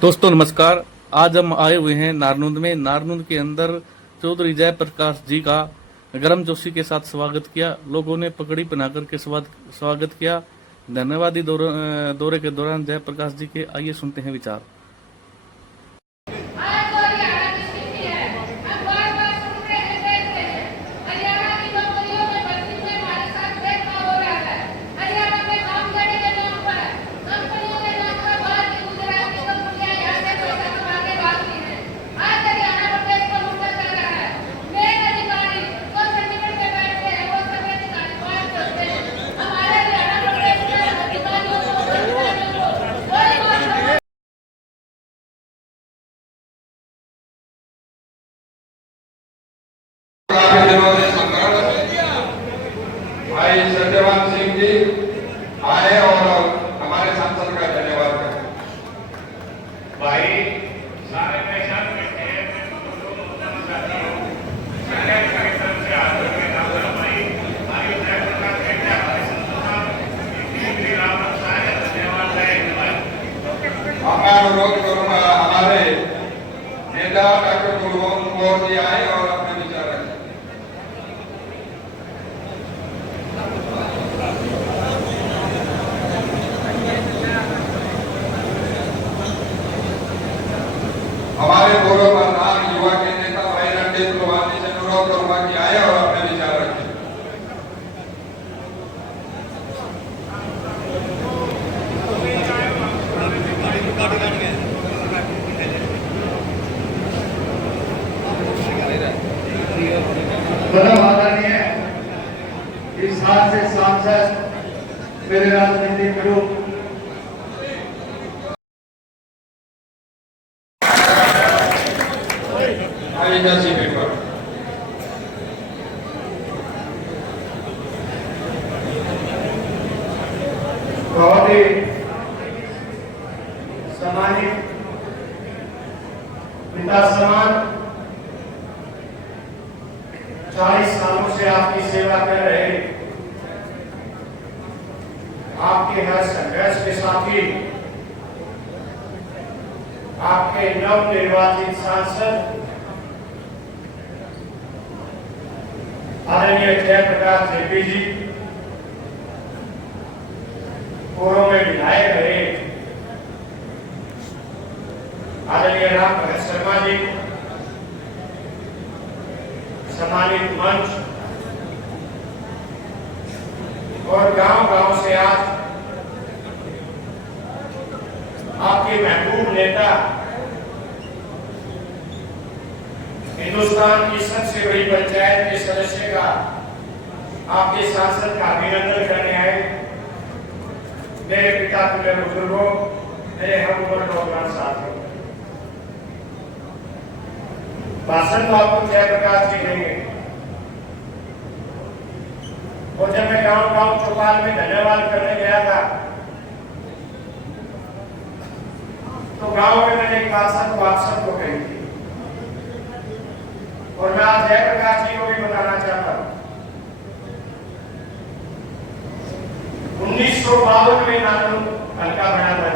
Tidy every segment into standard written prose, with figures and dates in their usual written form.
दोस्तों नमस्कार। आज हम आए हुए हैं नारनूंद में। नारनूंद के अंदर चौधरी जयप्रकाश जी का गर्मजोशी के साथ स्वागत किया। लोगों ने पगड़ी पहना करके स्वागत किया। धन्यवादी दौरे के दौरान जयप्रकाश जी के आइए सुनते हैं विचार। भाई सत्यवान सिंह जी आए और हमारे सांसद का धन्यवाद करें। भाई सारे पहचान बैठे हैं, मैं तो चाहती हूँ से आगे के नाम भाई भाई जयप्रकाश बैठे हमारे संस्था सारे धन्यवाद है। मैं अनुरोध करूंगा हमारे नेता डॉक्टर कुलवंत कौर जी आए और अपने विचार रखें। हमारे पूर्व प्रधान युवा के नेता भाई रणदीप लोहानी से अनुरोध करूंगा कि आए और अपने विचार रखें। आदरणीय इस हाथ से सांसद मेरे राजनीतिक ग्रुप बहुत ही सम्मानित पिता समान 40 सालों से आपकी सेवा कर रहे आपके हर संघर्ष के साथी आपके नव निर्वाचित सांसद आदरणीय जयप्रकाश जेपी जी, पूर्व में विधायक रहे आदरणीय राम भगत शर्मा जी, सम्मानित मंच और गांव-गांव से आज आपके महबूब नेता हिंदुस्तान की सबसे बड़ी पंचायत के सदस्य का आपके सांसद का अभिनंदन करने आए। मेरे पिता तुल्य बुजुर्गों, मेरे हम उम्र नौजवान साथियों, भाषण तो आपको जयप्रकाश जी देंगे और जब मैं गांव-गांव चौपाल में धन्यवाद करने गया था तो गांव में मैंने एक भाषा को आप सबको कही थी और मैं आज जयप्रकाश जी को भी बताना चाहता हूं। 1952 में नानू हल्का बना था।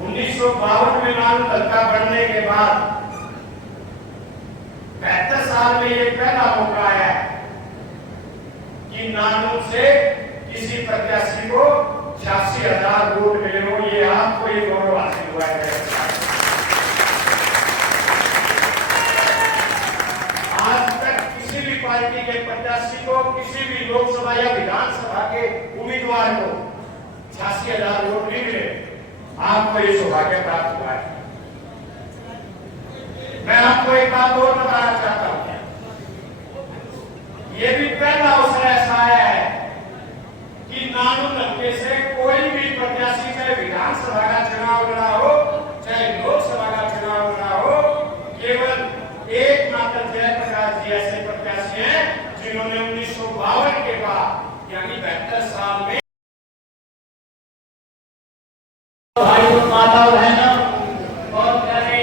1952 में नानू हल्का बनने के बाद 72 साल में ये पहला मौका आया कि नानू से किसी प्रत्याशी को 86,000 वोट मिले हो। ये आपको ये गौरव हासिल हुआ है। आज तक किसी भी पार्टी के प्रत्याशी को, किसी भी लोकसभा या विधानसभा के उम्मीदवार को 86,000 वोट नहीं मिले। आपको ये सौभाग्य प्राप्त हुआ है। मैं आपको एक बात और बताना चाहता हूं, ये भी पहला अवसर ऐसा आया है कि नानू हल्के से कोई भी प्रत्याशी, चाहे विधानसभा का चुनाव लड़ा हो, चाहे लोकसभा का चुनाव लड़ा हो, केवल एकमात्र जयप्रकाश जी ऐसे प्रत्याशी हैं जिन्होंने 1952 के बाद यानी 72 साल में भाइयों, माता बहनों और प्यारे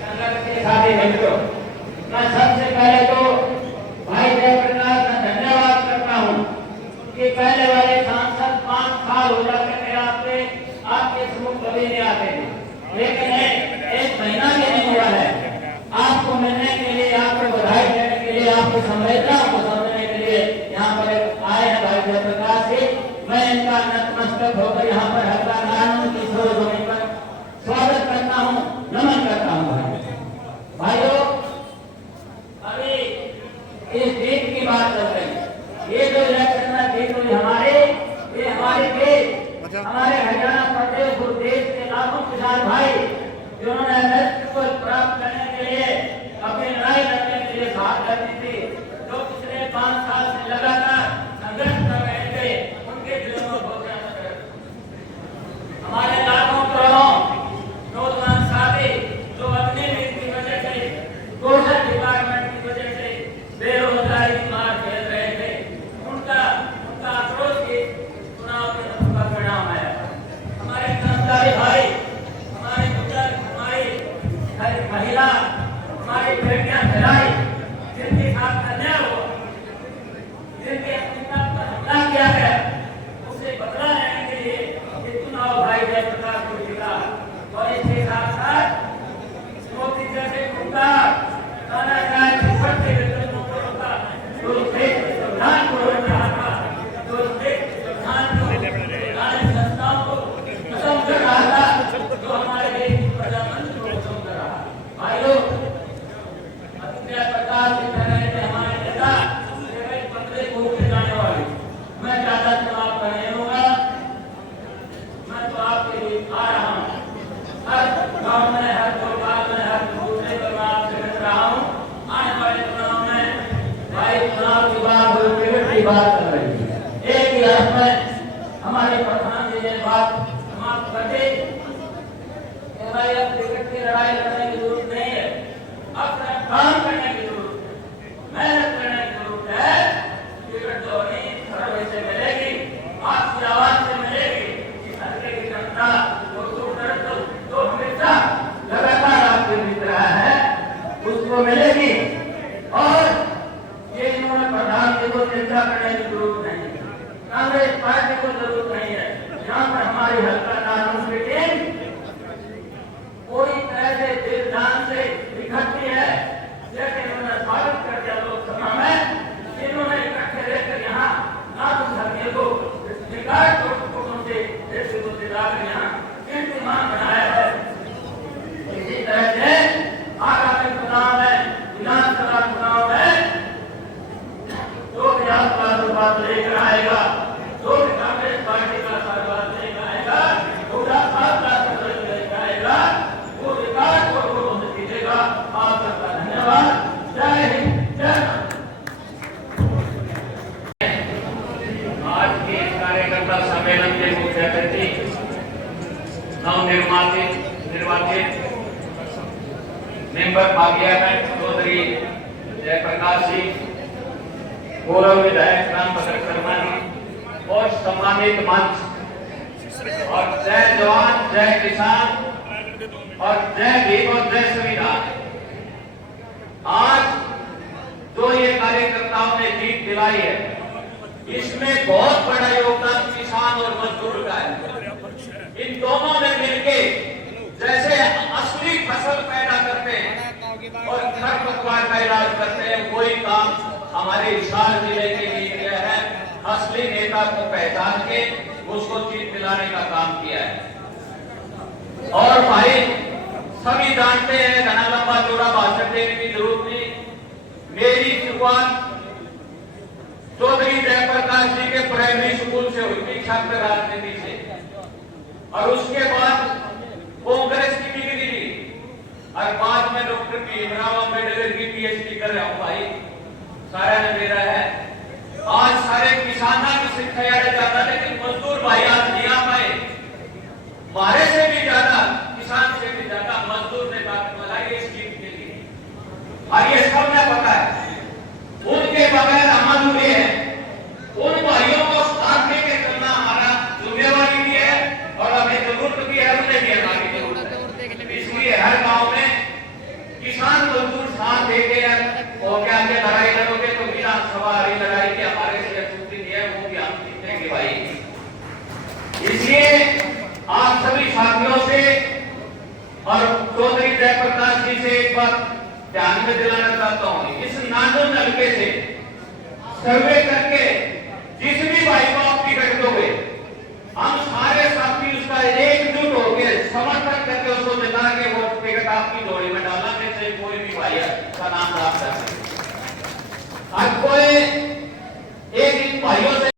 संगत के साथी मित्रों, मैं सबसे पहले तो भाई जयप्रकाश का धन्यवाद करता हूं कि पहले वाले सांसद 5 साल हो जाते थे आपके सम्मुख कभी नहीं आते थे। लेकिन एक महीना भी नहीं हुआ है आपको मिलने के लिए, आपको बधाई देने के लिए, आपकी संवेदनाओं को समझने के लिए यहाँ पर आए हैं भाई जयप्रकाश जी। मैं इनका नतमस्तक होकर यहाँ पर हल्का नारायण की सरजमीन पर स्वागत करता हूँ, नमन करता हूँ। भाइयों, अभी इस जीत की बात कर रही है, ये जो इलेक्शन में जीत हुई हमारे, ये हमारे देश, हमारे हरियाणा प्रदेश और देश के लाखों किसान भाई जिन्होंने नेतृत्व को प्राप्त करने के लिए, अपनी लड़ाई लड़ने के लिए साथ लड़ती थी, जो पिछले 5 साल से लगातार संघर्ष कर रहे थे, उनके दिलों में बहुत ज्यादा हमारे लाखों करोड़ों नौजवान साथी जो अपने की वजह से, सोशल डिपार्टमेंट की वजह से बेरोजगारी की मार झेल रहे थे, उनका आक्रोश के चुनाव के परिणाम आया। हमारे कर्मचारी भाई, हमारे बुजुर्ग, हमारी महिला, हमारी बेटियां खिलाई, जिनके साथ अन्याय हुआ, जिनके अस्तित्व पर हमला किया गया, उसे बदला लेने के लिए ये चुनाव भाई जयप्रकाश को जीता। और इसके साथ साथ मोदी जैसे खुददार तानाशाह बढ़ते वेतनों को रोका, जो देश के संविधान को रोक रहा था, जो देश के संविधान को, सरकारी संस्थाओं को खत्म कर रहा था, जो हमारे देश की प्रजातंत्र को खत्म कर रहा है। भाइयों, जयप्रकाश जी कह रहे थे हमारे नेता केवल बदले को उठे जाने वाले, मैं ज्यादा चुनाव का नहीं लूंगा, मैं तो आपके लिए आ रहा हूँ, हर गाँव में, हर चौपाल में, हर दूसरे पर मैं आपसे मिल रहा हूँ। आने वाले चुनाव में भाई चुनाव की बात हो, टिकट की बात कर रही है, एक ही अर्थ में हमारे प्रधान जी ने बात समाप्त कर दी कि भाई अब टिकट की लड़ाई लड़ने की जरूरत नहीं है, अब काम करने की जरूरत है, मेहनत करने की जरूरत है। टिकट जो नहीं सर्वे से मिलेगी, आपकी आवाज से मिलेगी, इस हल्के की जनता जो हमेशा लगातार आपके बीच रहा है, उसको मिलेगी। और ये इन्होंने प्रधान जी को चिंता करने की जरूरत नहीं, कांग्रेस पार्टी को जरूरत नहीं है। यहाँ पर हमारी हल्का नारायण की टीम पूरी तरह से दिल जान से इकट्ठी है, जैसे इन्होंने स्वागत कर दिया लोकसभा में, इन्होंने इकट्ठे रहकर यहाँ नारायण धरने को निकाल से यहाँ कीर्तिमान बनाया है। इसी तरह से आगामी चुनाव में, विधानसभा चुनाव में जो भी आपका आशीर्वाद लेकर आएगा, जो भी कांग्रेस पार्टी का आशीर्वाद लेकर आएगा, पूरा आपका आशीर्वाद लेकर आएगा, वो विकास को लोगों से जीतेगा। आप सबका धन्यवाद। जय हिंद, जय आज के कार्यकर्ता सम्मेलन के मुख्य अतिथि नवनिर्वाचित मेंबर पार्लियामेंट चौधरी जयप्रकाश जी, पूर्व विधायक रामभद्र शर्मा जी और सम्मानित मंच, और जय जवान, जय किसान और जय भीम और जय संविधान। आज जो ये कार्यकर्ताओं ने जीत दिलाई है, इसमें बहुत बड़ा योगदान किसान और मजदूर का है। इन दोनों ने मिलके जैसे असली फसल पैदा करते हैं और खरपतवार का इलाज करते हैं, वही काम हमारे हिसार जिले के लिए किया है। असली नेता को पहचान के उसको जीत दिलाने का काम किया है। और भाई सभी जानते हैं, घना लंबा चौड़ा भाषण देने की जरूरत नहीं। मेरी शुरुआत चौधरी जयप्रकाश जी के प्राइमरी स्कूल से हुई थी, छात्र राजनीति से, और उसके बाद कांग्रेस की डिग्री ली, और बाद में डॉक्टर भीमराव अम्बेडकर की पीएचडी कर रहा हूं। भाई सारा ने मेरा है। आज सारे किसानों की शिक्षा याद जाता, लेकिन मजदूर भाई आज नहीं आ पाए। हमारे से भी ज्यादा, किसान से भी ज्यादा मजदूर ने ताकत लगाई इस जीत के लिए, और ये सबने पता है। उनके बगैर हम अधूरे हैं। उन भाइयों को साथ लेके चलना हमारा जिम्मेवारी भी है, और हमें जरूरत भी है, उन्हें भी हमारी जरूरत है। इसलिए हर गांव में किसान मजदूर साथ देके और क्या आगे लड़ाई लड़ोगे तो विधानसभा हरी लड़ाई की हमारे से छूटी नहीं है, वो भी हम जीतेंगे भाई। इसलिए आप सभी साथ और चौधरी जयप्रकाश जी से एक बात ध्यान में दिलाना चाहता हूँ, इस नानून हल्के से सर्वे करके जिस भी भाई को आप टिकट दोगे, हम सारे साथी उसका एकजुट होकर समर्थन करके उसको जिता के वो टिकट आपकी झोली में डालना, से कोई भी भाई का नाम प्राप्त कर सके। आज कोई एक इन भाइयों से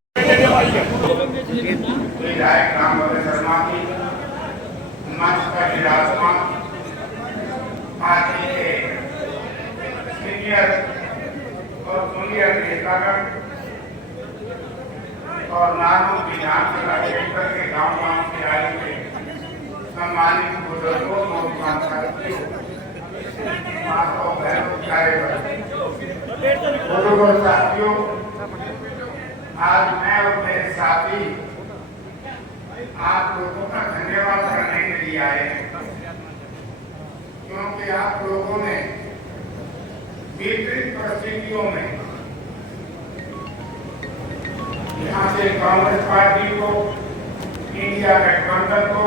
विधायक रामभद्र शर्मा की मंच पर विराजमान पार्टी के सीनियर और जूनियर नेतागण और नानू विधानसभा क्षेत्र के गांव के आए हुए सम्मानित बुजुर्गों नौजवान साथियों, माताओं बहनों बुजुर्गों साथियों, आज मैं और मेरे साथी आप लोगों का धन्यवाद करने के लिए आए हैं, क्योंकि आप लोगों ने विपरीत परिस्थितियों में यहाँ से कांग्रेस पार्टी को, इंडिया गठबंधन को,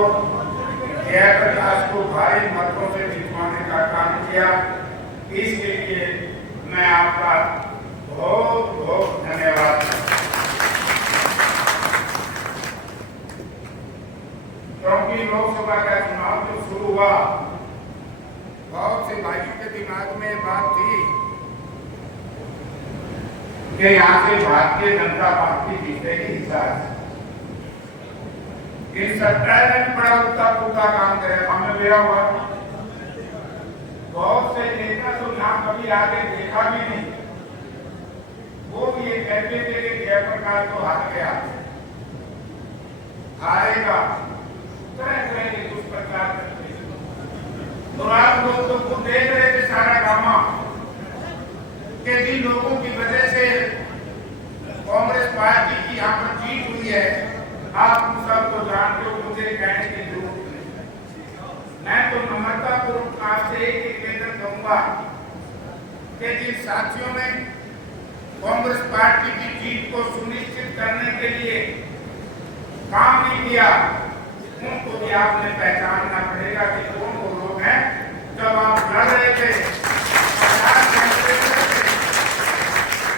जयप्रकाश को भारी मतों से जितवाने का काम किया। इसके लिए मैं आपका बहुत बहुत धन्यवाद करता हूं। क्योंकि लोकसभा का चुनाव जो शुरू हुआ, बहुत से भाइयों के दिमाग में बात थी कि यहाँ से भारतीय जनता पार्टी जीतेगी हिसाब से। इन 17 ने बड़ा उल्टा पुल्टा काम करे, हमने मेरा हुआ। बहुत से नेता तो यहाँ कभी आगे देखा भी नहीं, वो भी ये कहते थे कि जयप्रकाश तो हार गया, हारेगा, तरह तरह के दुष्प्रचार करते। तो आप लोग तो खुद देख रहे थे सारा ड्रामा कि जिन लोगों की वजह से कांग्रेस पार्टी की यहाँ पर जीत हुई है, आप सब तो जानते हो, मुझे कहने की जरूरत नहीं। मैं तो नम्रता पूर्वक आपसे एक निवेदन करूंगा कि जिन साथियों ने कांग्रेस पार्टी की जीत को सुनिश्चित करने के लिए काम नहीं किया, उनको भी आपने पहचानना पड़ेगा कि कौन वो लोग हैं। जब आप लड़ रहे थे,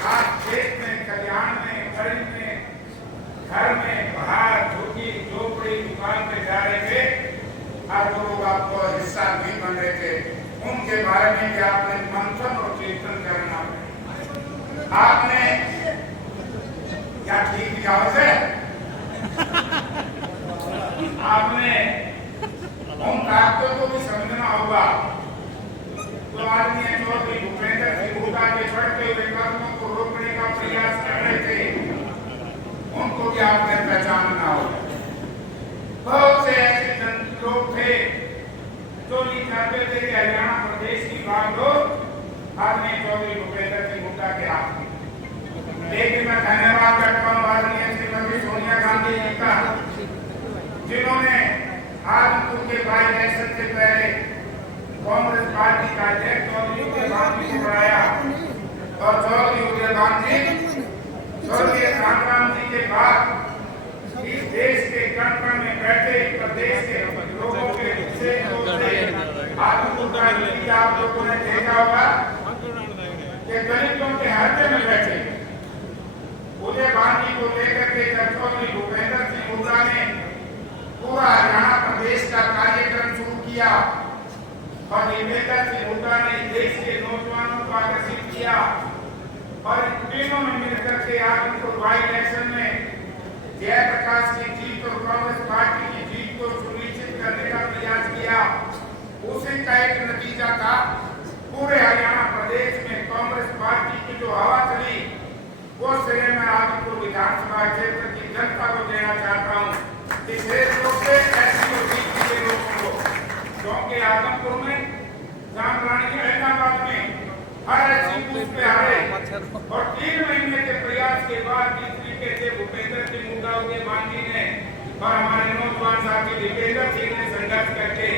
आप खेत में, कल्याण में, गरीब में, घर में, बाहर, झुग्गी झोपड़ी दुकान में जा रहे थे, आप लोग आपको हिस्सा नहीं बन रहे थे, उनके बारे में भी आपने मंथन और चिंतन करना। आपने क्या ठीक लिखा है, आपने उन कागजों को भी समझना होगा। तो आदमी चौधरी भूपेंद्र सिंह हुड्डा के बढ़ते हुए कदमों को रोकने का प्रयास कर रहे थे, उनको भी आपने पहचानना होगा। बहुत से ऐसे लोग थे जो नहीं चाहते थे कि हरियाणा प्रदेश की बात हो आदमी चौधरी भूपेंद्र सिंह हुड्डा के हाथ में। लेकिन मैं धन्यवाद करता हूँ आदरणीय श्रीमती सोनिया गांधी जी का, जिन्होंने आजमपुर के बाई इलेक्शन से पहले कांग्रेस पार्टी का अध्यक्ष चौधरी उदय गांधी को बनाया और चौधरी उदय गांधी स्वर्गीय राम जी के बाद इस देश के कण कण में बैठे प्रदेश के लोगों के आजमपुर का नीति आप लोगों ने देखा होगा कि दलितों के हृदय में बैठे उदय गांधी को लेकर के जब चौधरी भूपेंद्र सिंह हुड्डा ने पूरा हरियाणा प्रदेश का कार्यक्रम शुरू किया और भूपेंद्र सिंह हुड्डा ने देश के नौजवानों को आकर्षित किया और इन तीनों ने मिलकर के आजमपुर बाई इलेक्शन में जयप्रकाश की जीत और कांग्रेस पार्टी की जीत को सुनिश्चित करने का प्रयास किया। उसी का एक नतीजा था पूरे हरियाणा प्रदेश में कांग्रेस पार्टी की जो हवा चली, वो श्रेय मैं आजमपुर विधानसभा क्षेत्र की जनता को देना चाहता हूँ। विशेष रूप से ऐसी जीत के लोगों को, क्योंकि आजमपुर में, जामरानी, हैदराबाद में हर ऐसी बूथ पे हारे और 3 महीने के प्रयास के बाद जिस तरीके से भूपेंद्र सिंह हुड्डा उदय गांधी ने और हमारे नौजवान साथी दीपेंद्र सिंह ने संघर्ष करके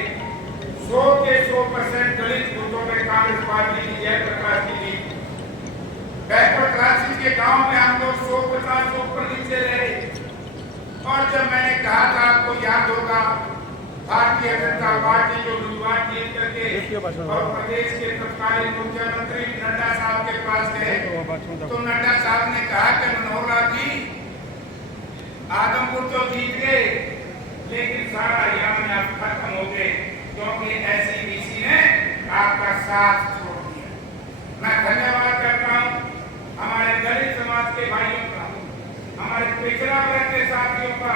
100 के 100% दलित बूथों में कांग्रेस पार्टी की जयप्रकाश की जीत। बैकवर्ड क्लासेस के गांव में हम लोग 150 ऊपर नीचे रहे और जब मैंने कहा था, आपको याद होगा, भारतीय जनता पार्टी को उम्मीदवार जीत करके और प्रदेश के तत्कालीन मुख्यमंत्री नड्डा साहब के पास गए तो नड्डा साहब ने कहा कि मनोहर लाल जी आदमपुर तो जीत गए लेकिन सारा हरियाणा में आप खत्म हो गए क्योंकि एसईबीसी ने आपका साथ छोड़ दिया। मैं धन्यवाद करता हूँ हमारे दलित समाज के भाइयों का, हमारे पिछड़ा वर्ग के साथियों का,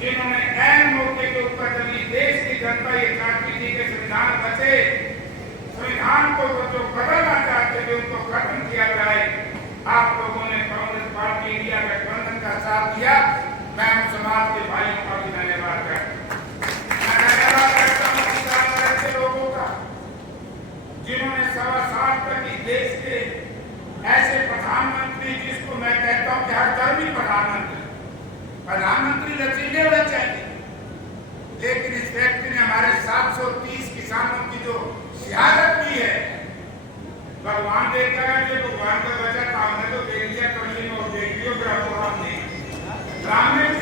जिन्होंने ऐन मौके के ऊपर जब देश की जनता ये चाहती थी कि संविधान बचे, संविधान को जो बदलना चाहते थे उनको खत्म किया जाए, आप लोगों ने कांग्रेस पार्टी इंडिया गठबंधन का साथ दिया। मैं उन समाज के भाइयों का भी धन्यवाद करता हूँ किसान वर्ग के लोगों का, जिन्होंने 7.25 तक इस देश के ऐसे प्रधानमंत्री, जिसको मैं कहता हूँ कि हर धर्मी प्रधानमंत्री लचीले होने चाहिए, लेकिन इस व्यक्ति ने हमारे 730 किसानों की जो शहादत की है, भगवान देखता है कि भगवान का बचा काम है तो देख लिया कभी और देखियो ग्राम ने ग्रामीण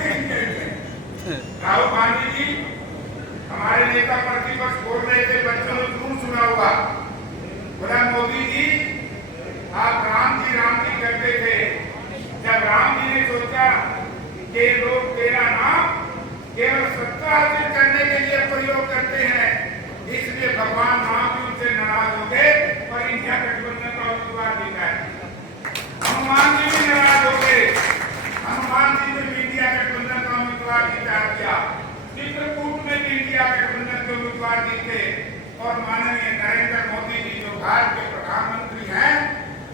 राहुल गांधी जी हमारे नेता प्रतिपक्ष बोल रहे थे, बच्चों ने जरूर सुना होगा, बोला मोदी जी आप राम जी करते थे, जब राम जी ने सोचा कि लोग तेरा नाम केवल सत्ता हासिल करने के लिए प्रयोग करते हैं, इसलिए भगवान राम जी उनसे नाराज हो गए और इंडिया गठबंधन का उम्मीदवार दिखाया। हनुमान जी भी नाराज हो गए, हनुमान जी ने भी इंडिया गठबंधन का उम्मीदवार दिया, चित्रकूट में भी इंडिया गठबंधन के उम्मीदवार जीते और माननीय नरेंद्र मोदी जी जो भारत के प्रधानमंत्री हैं,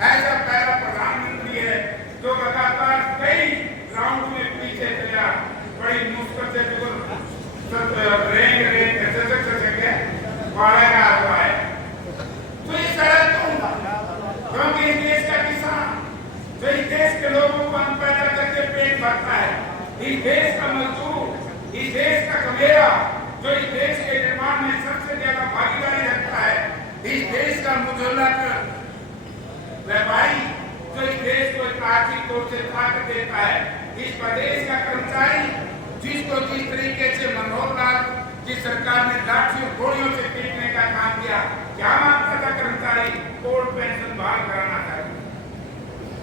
ऐसा पहला प्रधानमंत्री है जो लगातार कई राउंड में पीछे चला, बड़ी मुश्किल से हुआ है। तो ये सड़क क्यों? क्योंकि इस देश का किसान जो इस देश के लोगों को अन्न पैदा करके पेट भरता है, इस देश का मजदूर, इस देश का कमेरा जो इस देश के निर्माण में सबसे ज्यादा भागीदारी रखता है, इस देश का मुजल्लक व्यापारी जो इस देश को आर्थिक तौर से ताकत देता है, इस प्रदेश का कर्मचारी जिसको जिस तरीके से मनोहर लाल की सरकार ने लाठियों गोलियों से पीटने का काम किया, क्या मांगता था कर्मचारी? कोर्ट पेंशन बहाल कराना चाहिए।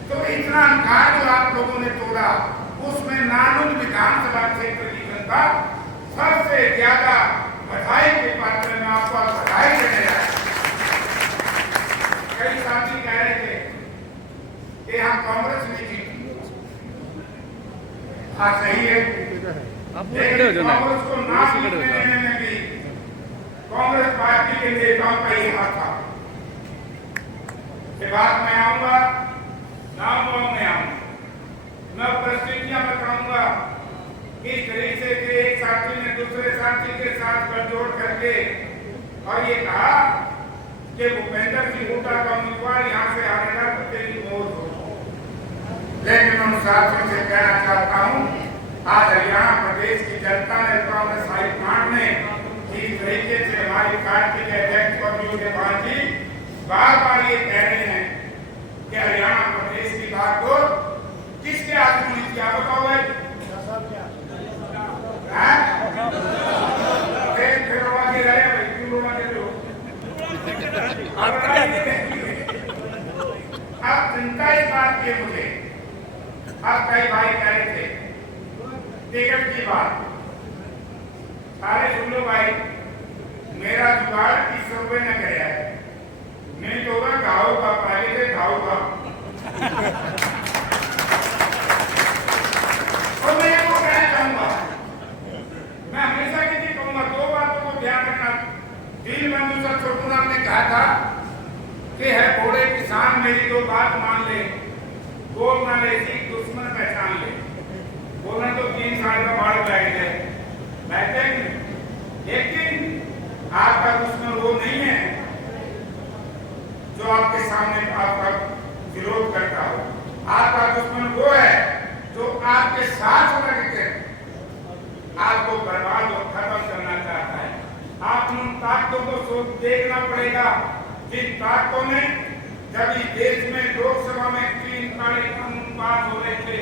तो इतना अहंकार जो आप लोगों ने तोड़ा, उसमें नानुन विधानसभा क्षेत्र की जनता सबसे ज्यादा बधाई के पात्र में आपको बधाई देने आए। कई साथी कह रहे थे कि हम कांग्रेस नहीं जीती, हाँ सही है, कांग्रेस को ना जीतने में भी कांग्रेस पार्टी के नेताओं का ही हाथ था। ये बात मैं आऊंगा, गाँव में आऊंगा, मैं परिस्थितियां बताऊंगा किस तरीके से एक साथी ने दूसरे साथी के साथ गठजोड़ करके और ये कहा कि भूपेंद्र सिंह हुड्डा का उम्मीदवार यहाँ से हारेगा तो तेरी मौत हो। लेकिन उन साथियों से कहना चाहता हूँ, आज हरियाणा प्रदेश की जनता ने, कांग्रेस हाईकमांड ने इस तरीके से हमारी पार्टी के अध्यक्ष पदवी के बाद जी बार ये कह रहे हैं कि हरियाणा प्रदेश की बात को किसके हाथ में क्या बताओ भाई? फिर आगे रहे भाई, क्यों आगे लो? अब चिंता इस बात की मुझे, अब कई भाई कह रहे थे टिकट की बात, सारे सुन लो भाई, मेरा जुगाड़ 30 रुपए न गया है, नहीं तो होगा घाव का, पहले से घाव का। और मैं ये कहना चाहूंगा, मैं हमेशा किसी कहूंगा, दो बातों को ध्यान रखना। दीनबंधु सर छोटूराम ने कहा था कि है घोड़े किसान मेरी दो बात मान ले, बोल ना ले सीख, दुश्मन पहचान ले। बोलना तो 3 साल का बाढ़ बैठे, लेकिन आपका दुश्मन वो नहीं है जो आपके सामने आपका विरोध करता हो, आपका दुश्मन वो है जो आपके साथ लड़के आपको बर्बाद और खत्म करना चाहता है। आप उन ताकतों को देखना पड़ेगा जिन ताकतों ने जब इस देश में लोकसभा में 3 काले कानून पास हो रहे थे,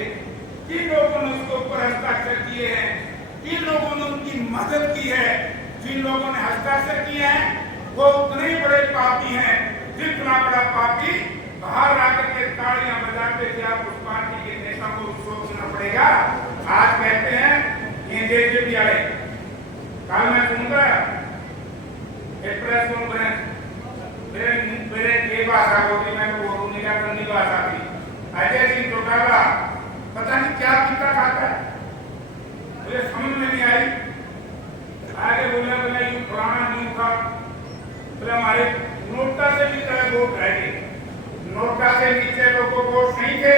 किन लोगों ने उसके ऊपर हस्ताक्षर किए हैं, किन लोगों ने उनकी मदद की है, जिन लोगों ने हस्ताक्षर किए हैं वो उतने ही बड़े पापी हैं जितना बड़ा पापी बाहर आकर के तालियां बजाते थे। आप उस पार्टी के नेता को सोचना पड़ेगा। आज कहते हैं ये जेजेपी आए, कल मैं सुनूंगा प्रेस कॉन्फ्रेंस मेरे ये भाषा होती, मैं बोलूंगी क्या करनी भाषा थी। अजय सिंह चौटाला पता नहीं क्या पीता खाता है, मुझे समझ में नहीं आई। आगे बोला बोला यू पुराना न्यू था, बोले हमारे नोटा से भी तरह वोट रहेगी, नोटा से नीचे लोगों को वोट नहीं थे।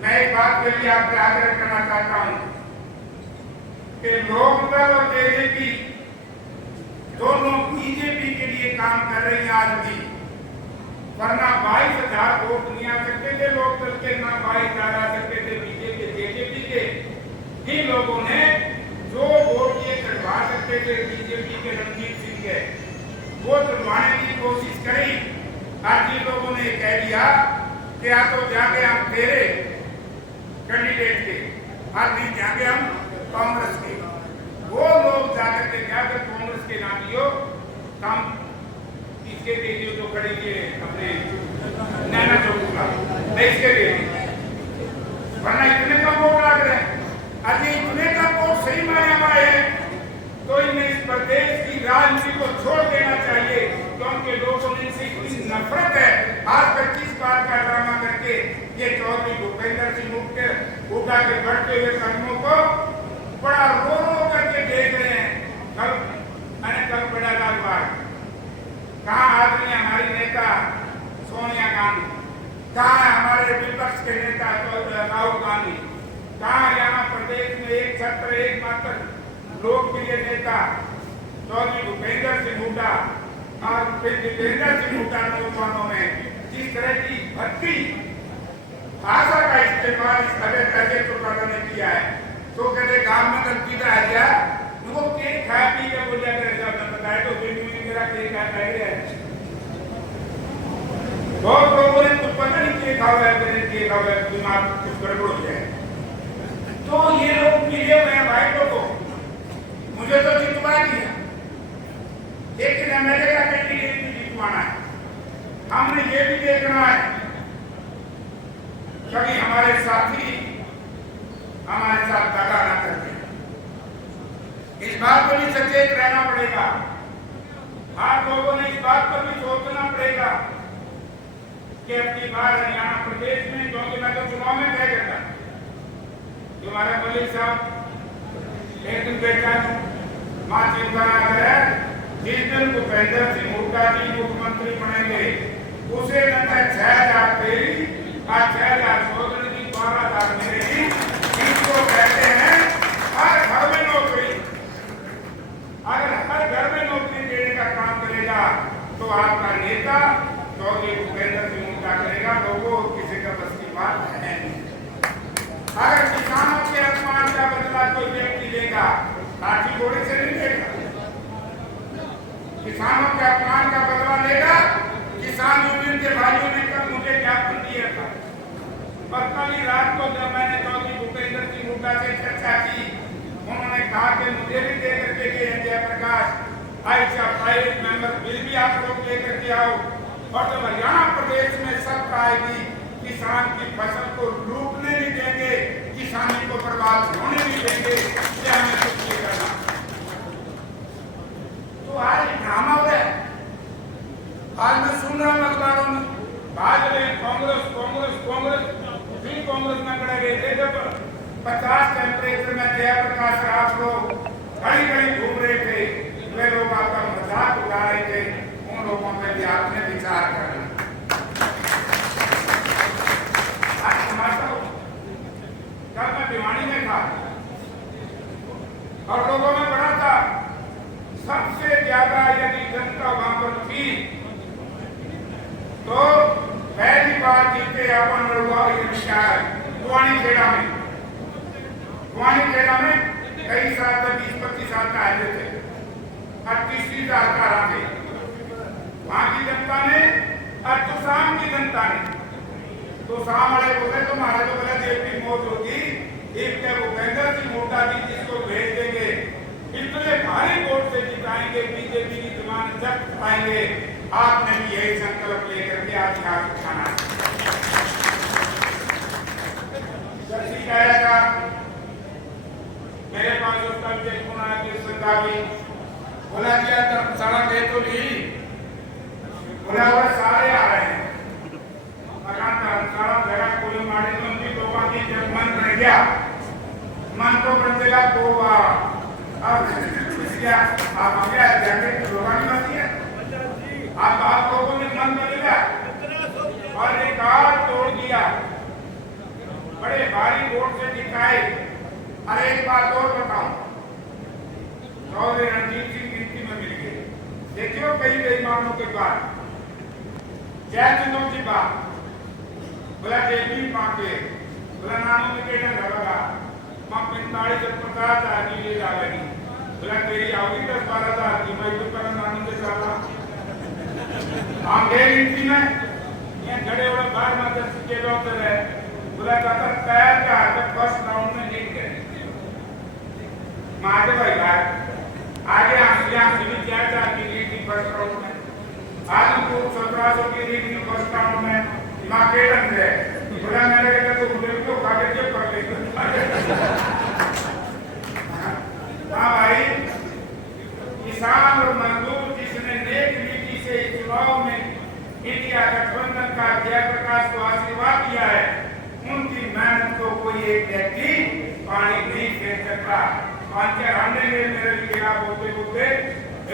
मैं एक बात के लिए आपसे आग्रह करना चाहता हूं कि लोकदल और जेजेपी दोनों बीजेपी के लिए काम कर रही हैं आज भी, वरना 22,000 वोट नहीं आ सकते थे लोकदल के, ना 22,000 आ सकते थे बीजेपी जेजेपी के। इन लोगों ने जो वोट ये चढ़वा सकते थे बीजेपी के रणजीत सिंह के, वो चढ़वाने की कोशिश करी। आज जिन लोगों ने कह दिया कि या तो जाके हम तेरे कैंडिडेट के, आज नहीं जाके हम कांग्रेस के, वो लोग जाकर के जाकर कांग्रेस के नाम दियो, काम इसके दे दियो जो खड़ी के अपने नैना चौक इसके दे दियो, वरना इतने का वोट लग रहे हैं। आज इतने का वोट सही माने हमारे हैं तो इन्हें इस प्रदेश की राजनीति को छोड़ देना चाहिए, क्योंकि लोगों ने इनसे इतनी नफरत है। आज 25 बार का ड्रामा करके ये चौधरी भूपेंद्र सिंह हुड्डा के बढ़ते हुए कदमों को बड़ा रो रो करके देख रहे हैं। कल बड़ा लालबाग कहाँ आदमी हमारी नेता सोनिया गांधी, कहाँ है हमारे विपक्ष के नेता राहुल गांधी, कहाँ यहाँ प्रदेश में एक छत्र एकमात्र लोकप्रिय नेता चौधरी भूपेंद्र सिंह हुड्डा और भूपेंद्र सिंह हुड्डा नौजवानों में जिस तरह की भक्ति भाषा का इस्तेमाल इस अजय चौटाला ने किया है, तो कहते गांव में गलती का है क्या वो केक खा पी के बोलिया करे जब बताए तो मेरा केक खा है। बहुत लोगों ने कुछ पता नहीं केक खाओ है, दिमाग कुछ गड़बड़ हो जाए। तो ये लोग मिले हुए हैं भाई लोगों, मुझे तो जितवा दिया, लेकिन एमएलए का कैंडिडेट भी जितवाना है। हमने ये भी देखना है कभी हमारे साथी हमारे साथ दगा ना करते, इस बात पर भी सचेत रहना पड़ेगा। आप लोगों ने इस बात पर भी सोचना पड़ेगा कि अपनी बार हरियाणा प्रदेश में, क्योंकि मैं तो चुनाव में तय करता जो हमारे मलिक साहब एक दिन बैठा मां चिंता न करे, जिस दिन भूपेंद्र सिंह हुड्डा जी मुख्यमंत्री बनेंगे उसे दिन 6,000 तेरी और 6,000 चौधरी की 12,000 मिलेगी। इसको कहते हैं हर घर में नौकरी। अगर हर घर में नौकरी देने का काम करेगा तो आपका नेता चौधरी भूपेंद्र सिंह हुड्डा करेगा। लोगों किसी का बस की बात है नहीं। अगर किसानों के अपमान का बदला कोई व्यक्ति लेगा, लाठी घोड़े से नहीं लेगा, किसानों के अपमान का बदला लेगा। किसान यूनियन के भाइयों ने कल मुझे ज्ञापन दिया था और कल ही रात को जब मैंने चौधरी भूपेंद्र सिंह हुड्डा से चर्चा की, उन्होंने कहा कि मुझे भी दे करके गए जयप्रकाश आइचा प्राइवेट मेंबर बिल भी आप लोग लेकर के आओ, और जब हरियाणा प्रदेश में सत्ता आएगी किसान की फसल को लूटने नहीं देंगे, किसानी को बर्बाद होने नहीं देंगे। क्या हमें कुछ नहीं करना। तो आज ड्रामा हो रहा है। आज मैं सुन रहा हूँ अखबारों में आज कांग्रेस कांग्रेस कांग्रेस भी कांग्रेस में खड़े गए थे जब 50 टेम्परेचर में जयप्रकाश आप लोग कहीं कहीं घूम रहे थे, वे लोग आपका मजाक उड़ा रहे थे। उन लोगों में भी आपने विचार करना। कल मैं भिवानी में था और लोगों में पढ़ा था सबसे ज्यादा यदि जनता वहां पर थी तो पहली बार जीते अपन कुआनी खेड़ा में कई साल तक 20-25 साल का आए थे, 38,000 का थे वहां की जनता ने और तुसाम की जनता ने। तो शाम वाले बोले तुम्हारे तो बोला जेब की मौत होगी, एक क्या भूपेंद्र सिंह हुड्डा जी जिसको भेज देंगे इतने भारी वोट से जिताएंगे, बीजेपी की जमानत जब्त पाएंगे। आपने भी यही संकल्प लेकर के आज यहाँ उठाना है। जैसी कहेगा मेरे पास उसका टेलीफोन आया कि सरकार भी बोला क्या धर्मशाला गए तो नहीं बोला हुआ सारे आ रहे हैं मकान धर्मशाला जगह कोई मारे तो उनकी तोबा की जब मन रह गया मन तो बन देगा तो अब क्या आप आगे जाके रोगानी बात है आप लोगों ने मन बनेगा और रिकॉर्ड तोड़ दिया बड़े भारी वोट से जिताए। अरे एक बात और बताऊं चौधरी रणजीत सिंह गिनती में मिल गए देखियो कई बेईमानों के बाद जय चुनों की बात बोला देवी माँ के बोला नानों में कहना लगा माँ 45-50 की ले जाएगी बोला तेरी आओगी 10-12 की मैं तो कर नानों के साथ हम गए गिनती में ये घड़े वाला बाहर माता के डॉक्टर है बोला जाता तैयार का जब फर्स्ट राउंड में जीत गए माते भाई आगे यहाँ सिविल क्या की लीड थी फर्स्ट राउंड में आजमपुर 1700 की लीड थी फर्स्ट राउंड में माँ के रंग है बोला मैंने कहता तो मुझे क्यों कागज के पढ़ ले हाँ भाई किसान और मजदूर जिसने नेक नीति से चुनाव में इंडिया गठबंधन का जयप्रकाश को आशीर्वाद दिया है उनकी मेहनत को कोई एक व्यक्ति पानी नहीं फेंक सकता। पांच हमने मेरे लिए बोलते बोलते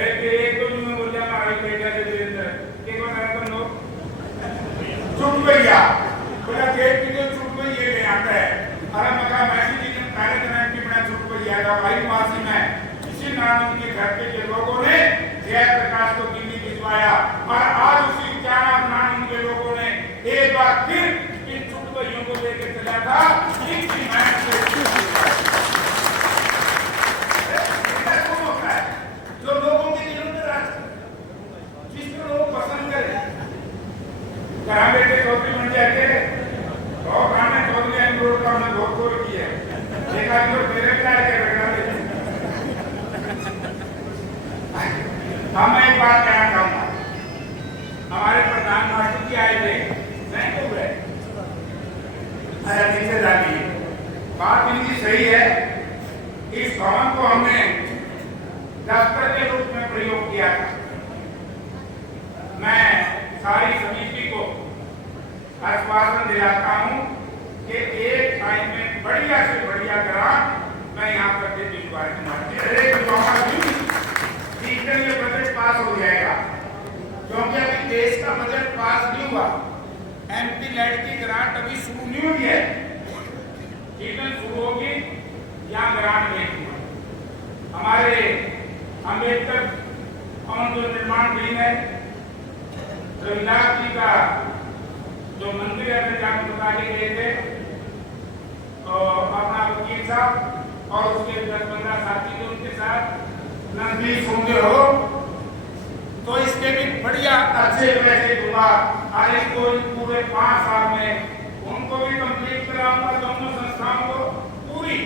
एक तो मैं बोल जाना आई बेटा से वीरेंद्र एक बार तो नो छूट गया बोला गेट की तो छूट गई ये ले आता है अरे मगर मैसेज जी पहले दिन की बड़ा छूट गया था भाई वासी में इसी नाम के घर के लोगों ने जयप्रकाश को दिल्ली भिजवाया और आज उसी क्या नाम के लोगों ने एक बार फिर को लेकर चला था इनकी मेहनत से जो लोगों की जरूरत जिसको लोग पसंद करें कहा बेटे चौधरी बन जाते और खाने चौधरी रोड का हमने बहुत खोल किया देखा जो तेरे प्यार के रखा हम एक बात कहना चाहूंगा हमारे प्रधानमंत्री जी आए थे नहीं तो गए नीचे जाती बात इनकी सही है। इस भवन को हमने दफ्तर के रूप में प्रयोग किया था। मैं सारी समिति को आश्वासन दिलाता हूं कि एक टाइम में बढ़िया से बढ़िया ग्रांट मैं यहाँ पर दे दूंगा। ये बजट पास हो जाएगा क्योंकि अभी देश का बजट पास नहीं हुआ। एमपी लेट की ग्रांट अभी शुरू नहीं हुई है सीजन शुरू होगी यहाँ ग्रांट नहीं हुआ। हमारे अम्बेडकर भवन जो निर्माण हुई है रविदास जी का जो मंदिर है में जाकर बता के गए थे तो अपना वकील साहब और उसके 10-15 साथी थे उनके साथ नजदीक होंगे हो तो इसके भी बढ़िया अच्छे पैसे दूंगा और इसको पूरे 5 साल में उनको भी कंप्लीट कराऊंगा दोनों संस्थाओं को पूरी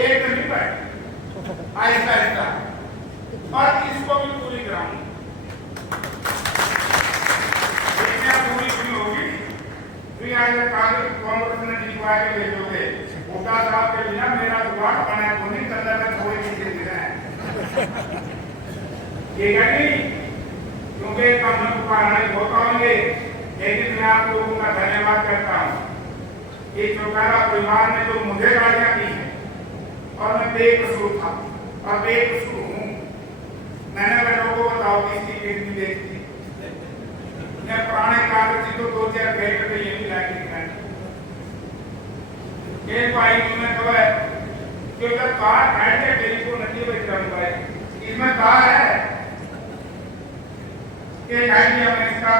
एक नहीं पर आहिस्ता आहिस्ता और इसको भी पूरी कराऊंगा। पूरी शुरू होगी फिर आगे कांग्रेस ने जितवा के भेजोगे मोटा साहब के बिना मेरा दुकान बना तो नहीं चल रहा थोड़ी चीजें है ठीक है नहीं क्योंकि हम लोग होता होंगे लेकिन मैं आप लोगों का धन्यवाद करता हूँ। एक चौकारा परिवार ने जो मुझे गालियां दी है और मैं बेकसूर था और बेकसूर हूँ मैंने लोगों को बताओ किसी कितनी देखी मैं पुराने कागज को 2-4 फेंक के ये भी लाके एक भाई ने कहा कि अगर कार है के टेलीफोन नदी में चल रहा है इसमें कार है एक आइडिया में इसका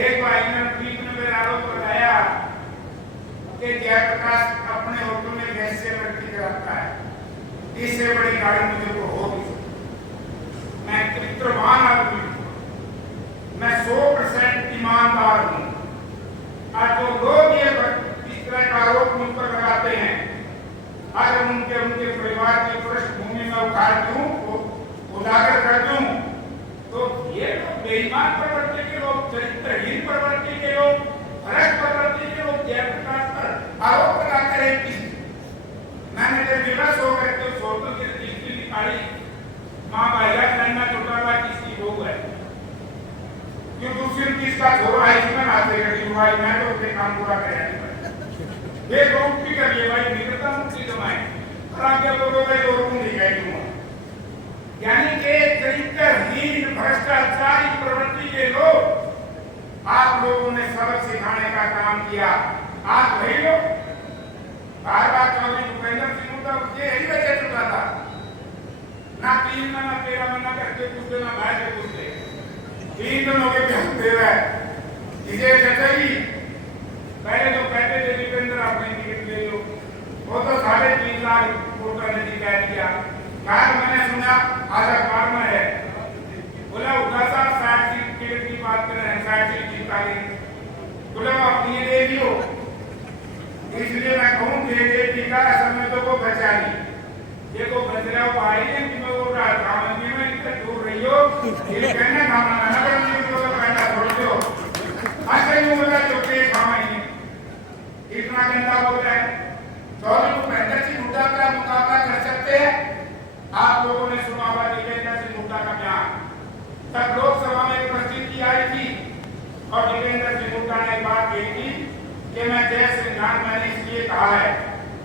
एक भाई ने ट्वीट में मेरा आरोप लगाया कि जयप्रकाश अपने होटल में गैस से भर्ती कराता है इससे बड़ी गाड़ी मुझे को होगी। मैं चरित्रवान आदमी मैं 100% ईमानदार हूँ और जो लोग ये इस तरह का आरोप मुझ पर लगाते हैं अगर उनके परिवार की पृष्ठभूमि में मैं उखाड़ दूं, उजागर कर दूं, तो ये लोग बेईमान प्रवृत्ति के लोग, चरित्रहीन प्रवृत्ति के लोग, भ्रष्ट प्रवृत्ति के लोग जयप्रकाश पर आरोप लगाते रहे। मैंने जब विवश होकर के सोचो की तीसरी निकाली, माँ भाईला करना चुटाला किसी लोग है, जो दूसरी चीज का छोरा है, इसमें आते करती हुआ मैं तो अपने काम पूरा कर ये लोग की कर लिए भाई, मित्रता मुक्ति जमाए और आगे लोगों का और नहीं गए दूंगा। यानी कि चरित्रहीन भ्रष्टाचारी प्रवृत्ति के लोग आप लोगों ने सबक सिखाने का काम किया। आज वही लोग बार बार चौधरी भूपेंद्र सिंह मुद्दा ये यही वजह चुका था, ना 3 ना 13 महीना करके पूछते, ना भाई से पूछते, 3 दिन हो गए बयान दे रहा है। इसे सच्चाई पहले तो कहते थे दीपेंद्र अपने टिकट ले लो, वो तो 3.5 लाख वोटर ने जिता दिया। कल मैंने सुना आज अखबार में है, बोला उधर साहब 60 सीट टिकट की बात कर रहे हैं, 60 सीट जीता लेंगे, बोला अपनी ले लियो। इसलिए मैं कहूँ धीरे टीका असल में तो को बचा नहीं, ये को बच रहा हो भाई है कि मैं वो राजा मंदिर में इतना दूर रही हो, ये कहना खाना ना करने की तो कहना छोड़ दो, ऐसे ही बोला जो के खामाई इतना गंदा बोल रहा है। चौधरी भूपेंद्र सिंह हुड्डा का मुकाबला कर सकते हैं? आप लोगों ने सुना होगा दीपेंद्र सिंह हुड्डा का बयान, तब लोकसभा में एक परिस्थिति आई थी और दीपेंद्र सिंह हुड्डा ने बात कही थी कि मैं जय संविधान मैंने इसलिए कहा है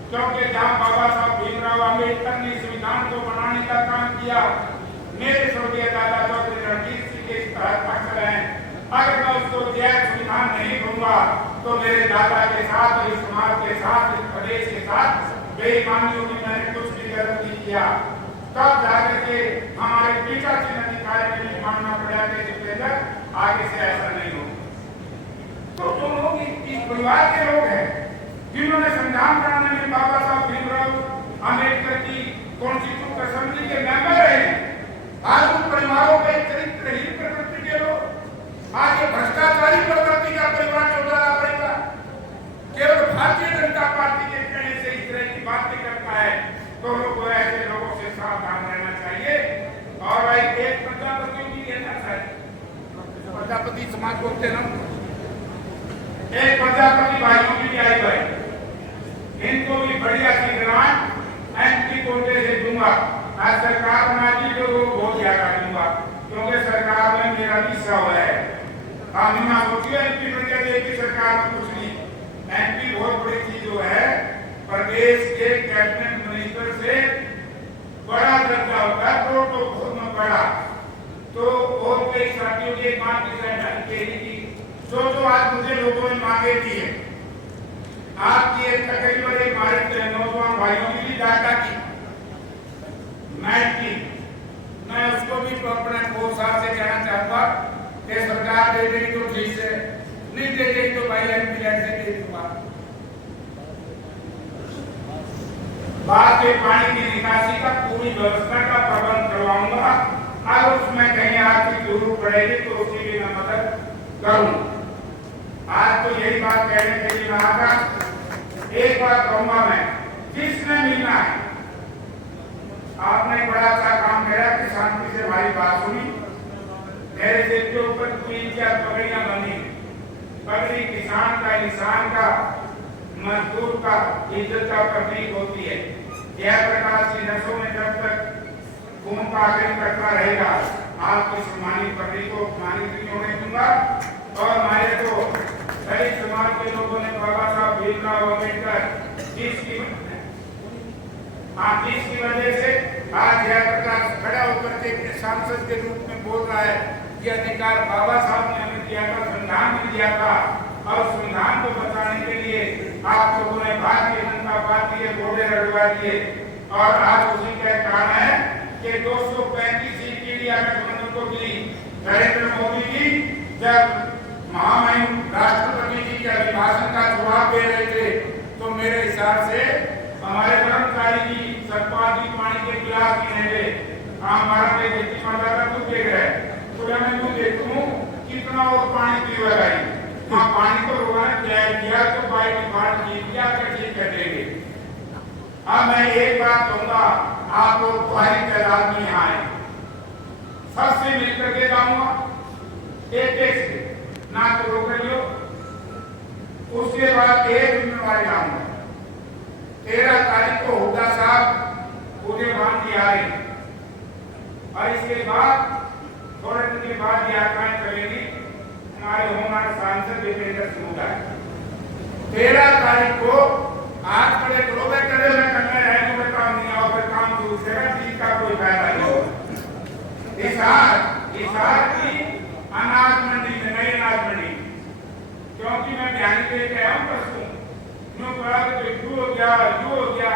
क्योंकि जहाँ बाबा साहब भीमराव अम्बेडकर ने संविधान को बनाने का काम किया, मेरे स्वर्गीय दादा चौधरी रणजीत सिंह के हस्ताक्षर हैं, अगर मैं उसको जय संविधान नहीं दूंगा तो मेरे दादा के साथ और इस समाज के साथ, इस प्रदेश के साथ बेईमानी होगी, मैंने कुछ भी गलत नहीं किया। तब जाकर के हमारे पीठासीन अधिकारी ने भी मानना पड़ा कि दीपेंद्र आगे से ऐसा नहीं हो। तो तुम लोग इस परिवार के लोग हैं जिन्होंने संविधान बनाने में बाबा साहब भीमराव अम्बेडकर की कॉन्स्टिट्यूशन असेंबली के मेंबर रहे। आज उन परिवारों के चरित्रहीन प्रवृत्ति के लोग, आज ये भ्रष्टाचारी प्रवृत्ति का परिवार चौटाला पड़ेगा। केवल भारतीय जनता पार्टी के कहने से इस तरह की बातें करता है, तो लोगों को ऐसे लोगों से सावधान रहना चाहिए। और भाई एक प्रजापति भी रहना चाहिए, प्रजापति समाज बोलते ना, एक प्रजापति भाइयों की भी आई भाई, इनको भी बढ़िया सी ग्रांट एमपी कोटे से दूंगा। आज सरकार बना दी तो वो बहुत ज्यादा दूंगा, क्योंकि सरकार में मेरा भी हिस्सा हुआ है। हम ना सोचिए एमपी प्रजा की सरकार में कुछ नहीं, एमपी बहुत बड़ी चीज जो है, प्रदेश के कैबिनेट मिनिस्टर से बड़ा दर्जा होता है, प्रोटोकॉल में बड़ा। तो और कई साथियों की बात की जो आज मुझे लोगों ने मांगे दी है, आपकी एक तकरीबन एक हमारे नौजवान भाइयों की भी डाटा की मैट की, मैं उसको भी अपने कोच साहब से कहना चाहूंगा कि सरकार दे देगी तो ठीक है, नहीं दे देगी तो भाई एमपी से दे दूंगा। बात के पानी की निकासी का पूरी व्यवस्था का प्रबंध करवाऊंगा। अगर उसमें कहीं आपकी जरूरत पड़ेगी तो उसकी भी मैं मदद करूंगा। आज तो यही बात कहने के लिए रहा था। एक बात कहूंगा मैं, जिसने मिलना है, आपने बड़ा अच्छा काम किया कि शांति से हमारी बात सुनी। मेरे सिर के ऊपर 3-4 पगड़ियां बनी, पगड़ी किसान का, इंसान का, मजदूर का, इज्जत का प्रतीक होती है। जयप्रकाश की नसों में जब तक खून का आगे कटता रहेगा, आपको सम्मानित पगड़ी को सम्मानित नहीं होने दूंगा। और हमारे को दलित समाज के लोगों ने बाबा साहब भीमराव अम्बेडकर जिसकी वजह से आज जयप्रकाश खड़ा होकर के सांसद के रूप में बोल रहा है कि अधिकार बाबा साहब ने हमें दिया था, संविधान में दिया था, और संविधान को बचाने के लिए आप लोगों ने भारतीय जनता पार्टी के घोड़े लड़वा दिए। और आज उसी का कारण है कि 235 सीट के लिए गठबंधन को दी। नरेंद्र मोदी जी जब महामहिम राष्ट्रपति जी के अभिभाषण का जवाब दे रहे थे, तो मेरे हिसाब से हमारे कर्मचारी जी सतपाल जी पानी के गिलास भी नहीं थे। हमारा देती माता का दूध देख रहे, तो मैं दूध देखूं कितना और पानी पी लगाई, हाँ पानी तो होगा ना, तय किया तो बाई की बात जीत गया, ठीक कर देंगे। अब मैं एक बात कहूंगा, आप लोग भारी तादाद में यहाँ आए, सबसे मिलकर के जाऊंगा, एक से ना तो रोक लियो। उसके बाद एक जिम्मेवारी लाऊंगा, 13 तारीख को हुड्डा साहब उदय भांति आ रहे, और इसके बाद थोड़े दिन के बाद यात्राएं चलेगी हमारे हमारे सांसद दीपेंद्र सिंह। 13 तारीख को आज बड़े ग्लोबल करे में करने रहने में काम नहीं और फिर काम दूसरे चीज का कोई फायदा नहीं होगा। इस हार की अनाज मंडी में नई अनाज मंडी, क्योंकि मैं बयान लेके आया हूँ परसों, यूँ कहा कि यू हो गया